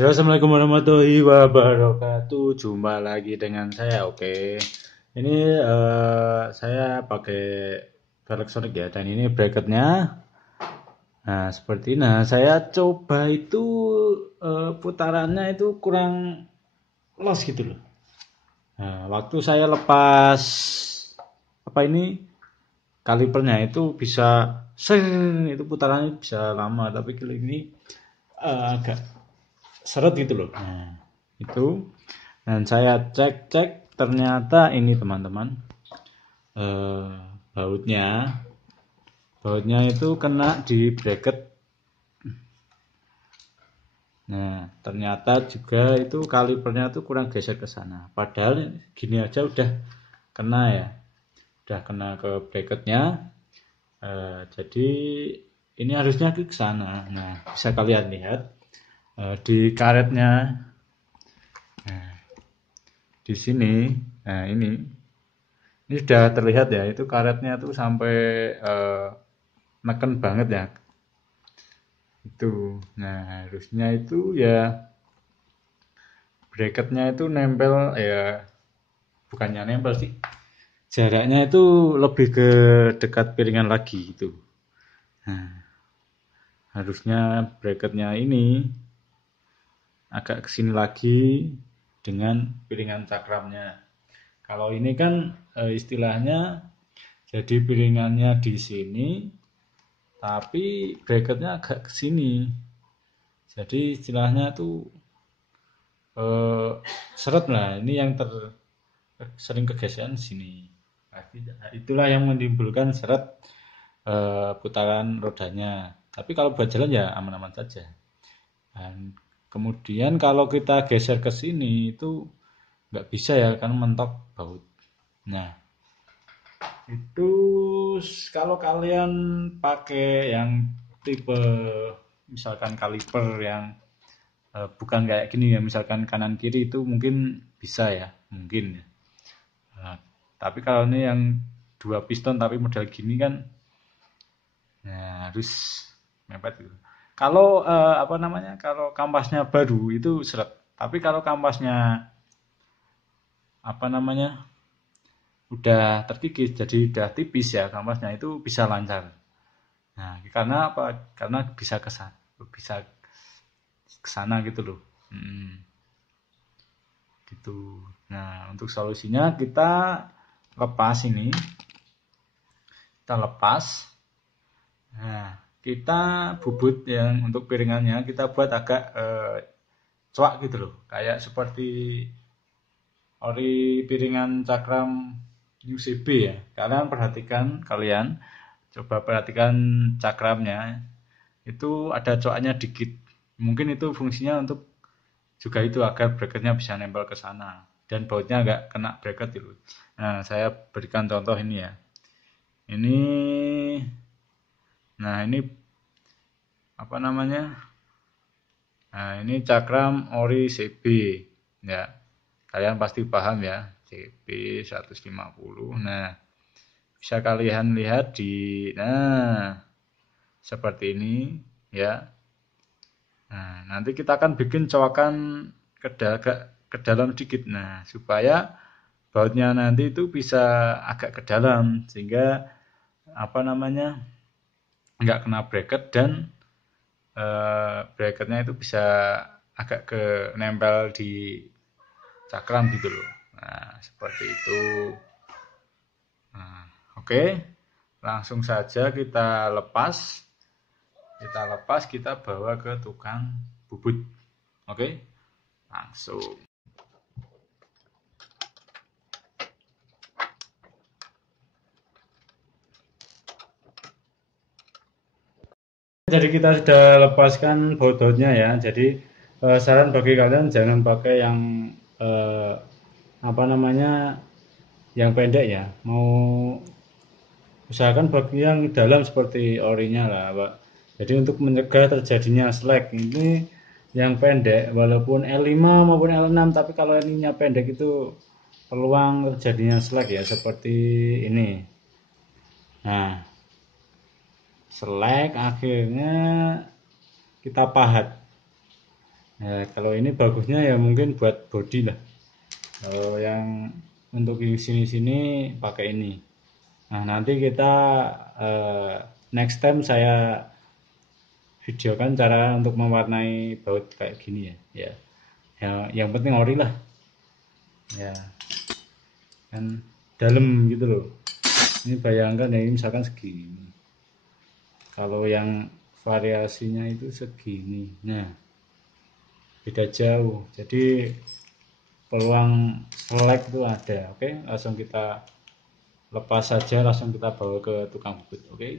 Ya, Assalamualaikum warahmatullahi wabarakatuh. Jumpa lagi dengan saya. Oke, ini saya pakai velg Sonic ya, dan ini bracketnya. Nah, seperti ini. Nah, saya coba itu putarannya itu kurang los gitu loh. Nah, waktu saya lepas apa ini kalipernya itu bisa itu putarannya bisa lama, tapi kali ini agak seret gitu loh. Nah, itu. Dan saya cek ternyata ini teman-teman, eh, bautnya bautnya itu kena di bracket. Nah, ternyata juga itu kalipernya tuh kurang geser ke sana. Padahal gini aja udah kena ya, udah kena ke bracketnya. Jadi ini harusnya ke sana. Nah, bisa kalian lihat di karetnya. Nah, di sini, nah ini sudah terlihat ya, itu karetnya tuh sampai neken banget ya. Itu. Nah, harusnya itu ya bracketnya itu nempel ya, bukannya nempel sih. Jaraknya itu lebih ke dekat piringan lagi itu. Nah, harusnya bracketnya ini agak kesini lagi dengan piringan cakramnya. Kalau ini kan istilahnya jadi piringannya di sini, tapi bracketnya agak ke sini. Jadi istilahnya tuh eh, seret lah. Ini yang sering kegeseran di sini. Itulah yang menimbulkan seret putaran rodanya. Tapi kalau buat jalan ya aman-aman saja. Dan kemudian kalau kita geser ke sini itu nggak bisa ya, karena mentok baut. Nah, itu kalau kalian pakai yang tipe misalkan kaliper yang bukan kayak gini ya, misalkan kanan kiri itu mungkin bisa ya, mungkin ya. Nah, tapi kalau ini yang dua piston tapi model gini kan, nah, harus mepet gitu. Kalau apa namanya, kalau kampasnya baru itu seret. Tapi kalau kampasnya apa namanya udah terkikis, jadi udah tipis ya kampasnya, itu bisa lancar. Nah, karena apa? Karena bisa kesana gitu loh. Gitu. Nah, untuk solusinya kita lepas ini, kita lepas. Nah, kita bubut yang untuk piringannya kita buat agak cuak gitu loh, kayak seperti ori piringan cakram UCB ya. Kalian coba perhatikan cakramnya, itu ada coaknya dikit. Mungkin itu fungsinya untuk juga itu agar bracketnya bisa nempel ke sana dan bautnya nggak kena bracket itu. Nah, saya berikan contoh ini ya. Ini, nah ini apa namanya? Nah, ini cakram ori CB ya. Kalian pasti paham ya, CB 150. Nah, bisa kalian lihat di, nah, seperti ini ya. Nah, nanti kita akan bikin cowakan ke dalam dikit. Nah, supaya bautnya nanti itu bisa agak ke dalam, sehingga apa namanya nggak kena bracket, dan bracketnya itu bisa agak ke nempel di cakram gitu loh. Nah, seperti itu. Nah, oke, langsung saja kita bawa ke tukang bubut. Oke, langsung. Jadi kita sudah lepaskan baut-bautnya ya. Jadi saran bagi kalian jangan pakai yang eh, apa namanya yang pendek ya. Mau usahakan bagi yang dalam seperti orinya lah, Pak. Jadi untuk mencegah terjadinya slack ini yang pendek, walaupun L5 maupun L6, tapi kalau ininya pendek itu peluang terjadinya slack ya, seperti ini. Nah, slack akhirnya kita pahat. Nah, kalau ini bagusnya ya mungkin buat body lah. Kalau yang untuk di sini-sini pakai ini. Nah, nanti kita next time saya videokan cara untuk mewarnai baut kayak gini ya. Ya, yang penting ori lah. Ya, kan dalam gitu loh. Ini bayangkan ya, ini misalkan segini. Kalau yang variasinya itu segini. Nah, beda jauh. Jadi peluang selek itu ada. Oke, langsung kita lepas saja, langsung kita bawa ke tukang bubut. Oke.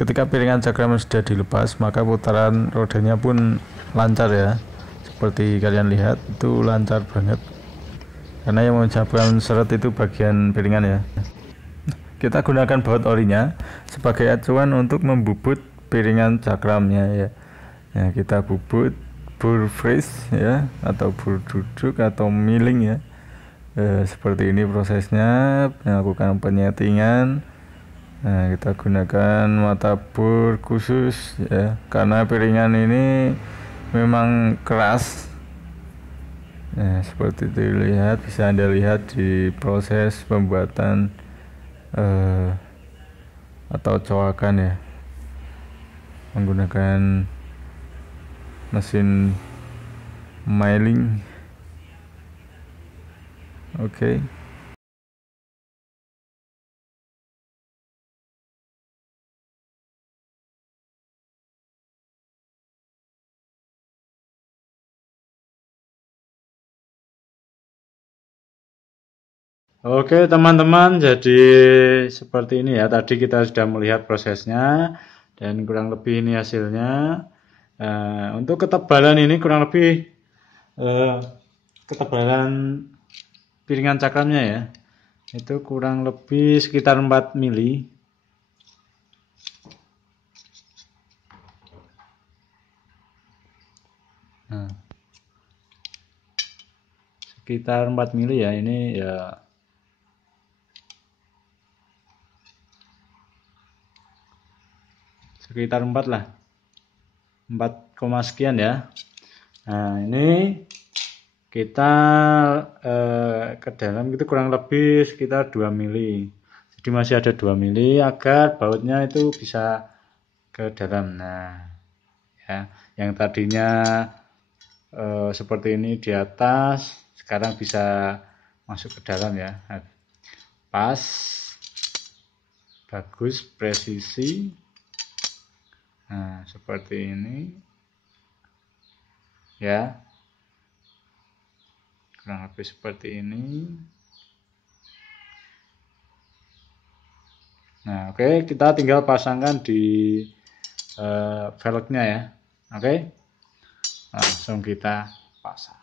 Ketika piringan cakram sudah dilepas, maka putaran rodanya pun lancar ya. Seperti kalian lihat, itu lancar banget. Karena yang menyebabkan seret itu bagian piringan ya. Kita gunakan baut orinya sebagai acuan untuk membubut piringan cakramnya ya. Ya, kita bubut bur freeze ya, atau bur duduk atau milling ya. Seperti ini prosesnya, melakukan penyetingan. Nah, kita gunakan mata bor khusus ya, karena piringan ini memang keras. Nah, seperti dilihat, bisa Anda lihat di proses pembuatan atau coakan ya, menggunakan mesin milling. Oke. Oke teman-teman, jadi seperti ini ya. Tadi kita sudah melihat prosesnya dan kurang lebih ini hasilnya. Untuk ketebalan ini kurang lebih eh, ketebalan piringan cakramnya ya. Itu kurang lebih sekitar 4 mili. Nah, sekitar 4 mili ya, ini ya sekitar 4 lah, 4, sekian ya. Nah ini kita ke dalam itu kurang lebih sekitar 2 mili, jadi masih ada 2 mili agar bautnya itu bisa ke dalam. Nah ya, yang tadinya seperti ini di atas, sekarang bisa masuk ke dalam ya. Nah, pas, bagus, presisi. Nah seperti ini ya, kurang lebih seperti ini. Nah oke, kita tinggal pasangkan di velgnya ya. Oke, langsung kita pasang.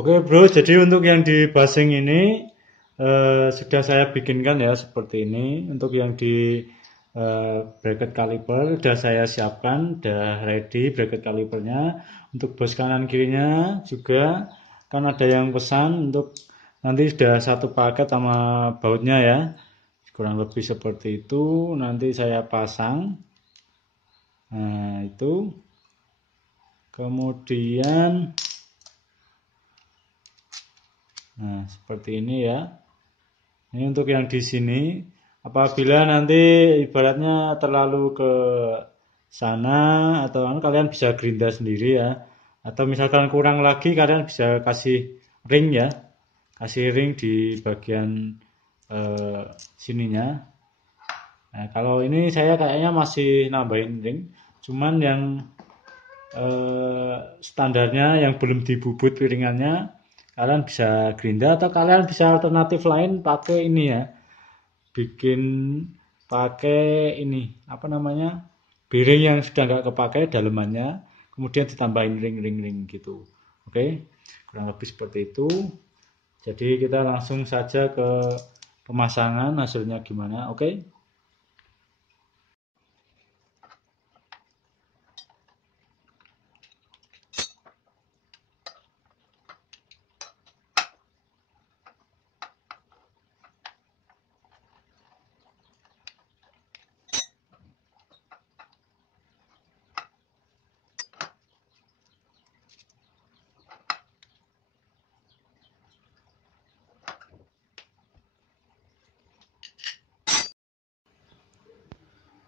Oke bro, jadi untuk yang di basing ini sudah saya bikinkan ya seperti ini. Untuk yang di bracket kaliper sudah saya siapkan, sudah ready bracket kalipernya. Untuk bos kanan kirinya juga kan ada yang pesan untuk nanti sudah satu paket sama bautnya ya. Kurang lebih seperti itu. Nanti saya pasang. Nah itu. Kemudian nah, seperti ini ya. Ini untuk yang di sini. Apabila nanti ibaratnya terlalu ke sana atau kalian bisa gerinda sendiri ya. Atau misalkan kurang lagi kalian bisa kasih ring ya. Kasih ring di bagian sininya. Nah, kalau ini saya kayaknya masih nambahin ring. Cuman yang standarnya yang belum dibubut piringannya kalian bisa gerinda atau kalian bisa alternatif lain pakai ini ya, bikin pakai ini apa namanya, piring yang sudah nggak kepakai dalemannya kemudian ditambahin ring gitu. Oke, kurang lebih seperti itu. Jadi kita langsung saja ke pemasangan hasilnya gimana. Oke.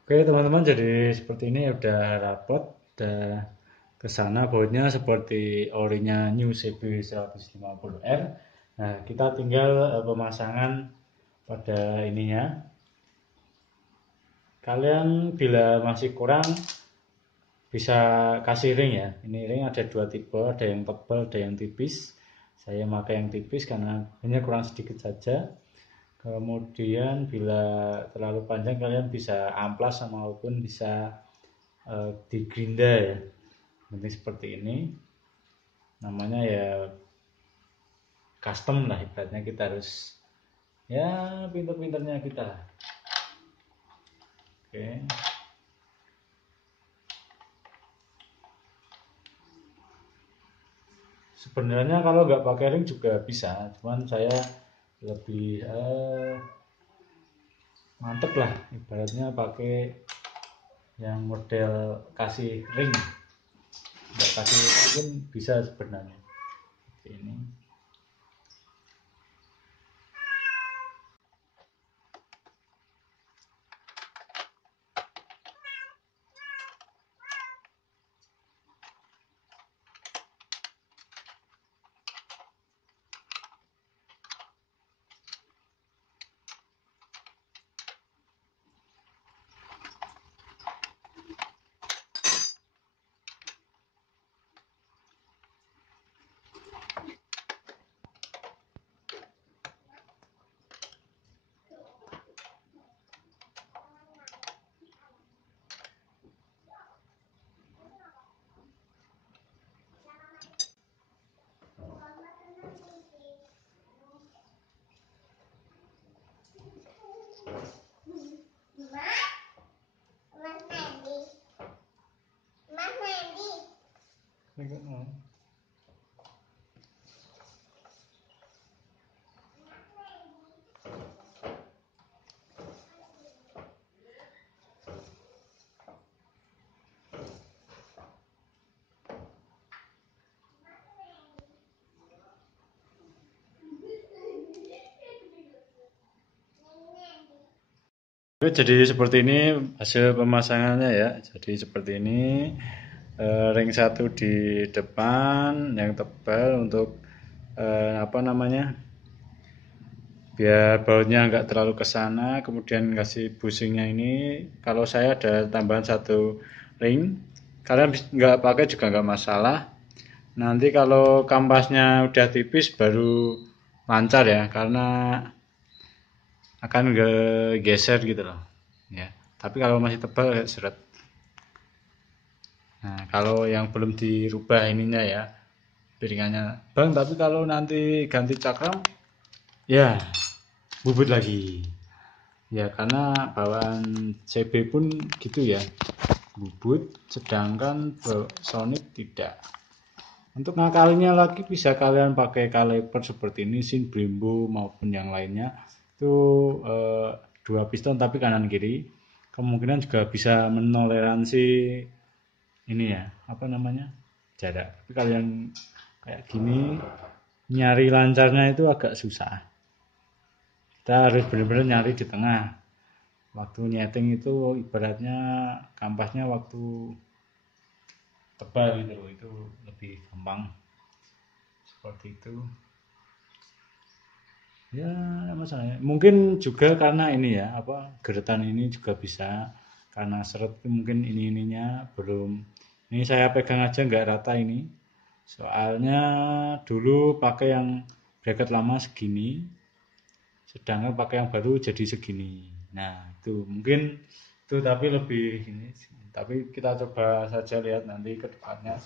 Oke teman-teman, jadi seperti ini udah rapot, udah kesana bautnya seperti orinya New CB 150R. Nah kita tinggal pemasangan pada ininya. Kalian bila masih kurang bisa kasih ring ya. Ini ring ada dua tipe, ada yang tebal, ada yang tipis. Saya pakai yang tipis karena hanya kurang sedikit saja. Kemudian bila terlalu panjang kalian bisa amplas maupun bisa digerinda ya. Nanti seperti ini. Namanya ya custom lah ibaratnya, kita harus ya pinter-pinternya kita lah. Oke. Sebenarnya kalau nggak pakai ring juga bisa, cuman saya lebih mantep lah ibaratnya pakai yang model kasih ring. Nggak kasih ring bisa sebenarnya. Ini. Jadi seperti ini hasil pemasangannya ya. Jadi seperti ini ring satu di depan yang tebal untuk apa namanya, biar bautnya nggak terlalu ke sana. Kemudian kasih bushingnya ini, kalau saya ada tambahan satu ring, kalian nggak pakai juga nggak masalah. Nanti kalau kampasnya udah tipis baru lancar ya, karena akan geser gitu loh ya. Tapi kalau masih tebal agak seret. Nah kalau yang belum dirubah ininya ya, piringannya. Bang, tapi kalau nanti ganti cakram ya bubut lagi. Ya karena bawaan CB pun gitu ya, bubut, sedangkan Sonic tidak. Untuk ngakalinya lagi bisa kalian pakai kaliper seperti ini, Shin Brembo maupun yang lainnya. Itu 2 piston tapi kanan kiri. Kemungkinan juga bisa menoleransi ini ya, apa namanya, jarak. Tapi kalian kayak gini nyari lancarnya itu agak susah. Kita harus benar-benar nyari di tengah. Waktu nyeting itu ibaratnya kampasnya waktu tebal gitu loh, itu lebih gampang seperti itu ya. Masalahnya mungkin juga karena ini ya, apa, geretan ini juga bisa karena seret mungkin ininya belum, ini saya pegang aja nggak rata ini, soalnya dulu pakai yang bracket lama segini, sedangkan pakai yang baru jadi segini. Nah itu mungkin itu, tapi lebih ini, tapi kita coba saja lihat nanti ke depannya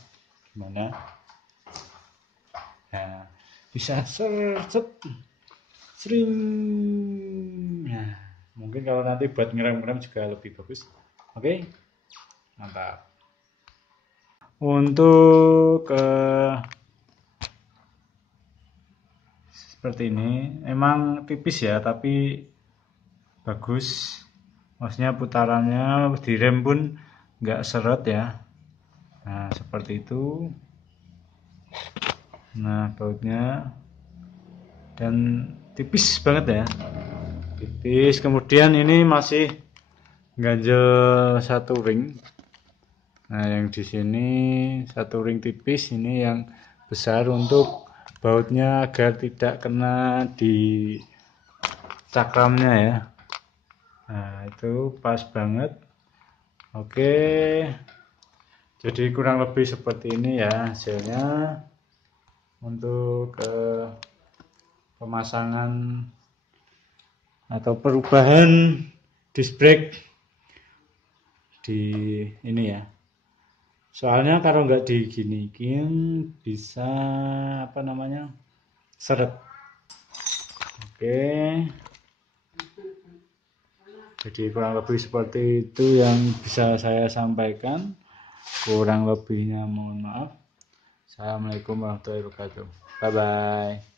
gimana. Nah bisa sering. Nah mungkin kalau nanti buat ngerem-ngerem juga lebih bagus. Oke, mantap. Untuk seperti ini emang tipis ya, tapi bagus, maksudnya putarannya di rem pun nggak seret ya. Nah seperti itu. Nah bautnya dan tipis banget ya, tipis. Kemudian ini masih ganjel satu ring. Nah yang di sini satu ring tipis, ini yang besar untuk bautnya agar tidak kena di cakramnya ya. Nah itu pas banget. Oke, jadi kurang lebih seperti ini ya hasilnya untuk pemasangan atau perubahan disc brake di ini ya. Soalnya kalau nggak diginiin bisa apa namanya, seret. Oke, jadi kurang lebih seperti itu yang bisa saya sampaikan. Kurang lebihnya mohon maaf. Assalamualaikum warahmatullahi wabarakatuh. Bye bye.